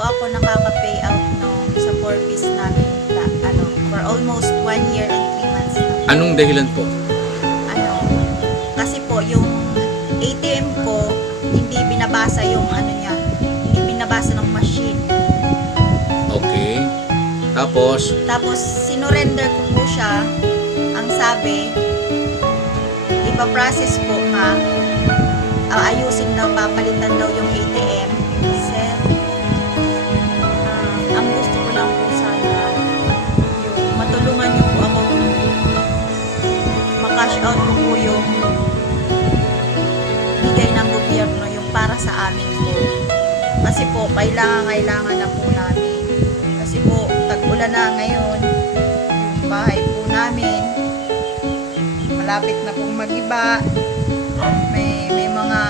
po ako nakaka-pay out nung sa 4-piece namin for almost 1 year and 3 months na. Anong dahilan po? Kasi po yung ATM ko hindi binabasa yung hindi binabasa ng machine. Okay. Tapos Tapos sinurrender ko po siya. Ang sabi, ipaprocess po nga, ayusin daw, papalitan daw yung ATM. Sir, ang gusto ko lang po sana yung matulungan niyo po ako makash out ko po yung bigay ng gobyerno, yung para sa amin po. Kasi po, kailangan na po namin. Kasi po, tag-ulan na ngayon, yung bahay po namin, malapit na pong mag-iba. May mga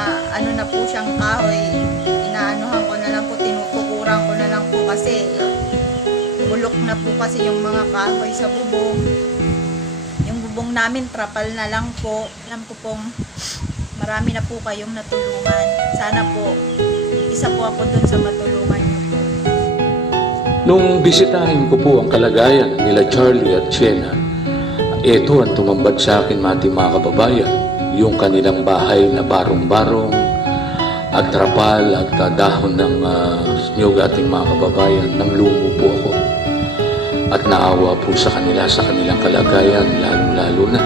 na po siyang kahoy, inaanuhan ko na lang po, tinutukuran ko na lang po kasi bulok na po kasi yung mga kahoy sa bubong. Yung bubong namin trapal na lang po. Alam ko pong marami na po kayong natulungan. Sana po isa po ako dun sa matulungan niyo po. Nung bisitahin ko po ang kalagayan nila Charlie at Sienna, ito ang tumambad sa akin, mga kababayan, yung kanilang bahay na barong-barong at trapal at dahon ng niyog, ating mga kababayan. Nang lumo po ako at naawa po sa kanilang kalagayan, lalo na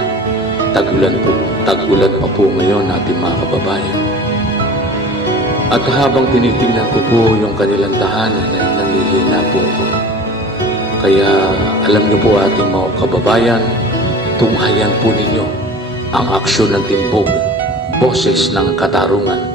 tag-ulan pa po ngayon, ating mga kababayan. At habang tinitingnan ko po yung kanilang tahanan, ay nangihina po ako. Kaya alam niyo po, ating mga kababayan, tunghayan po ninyo ang aksyon ng Timbog, Boses ng Katarungan.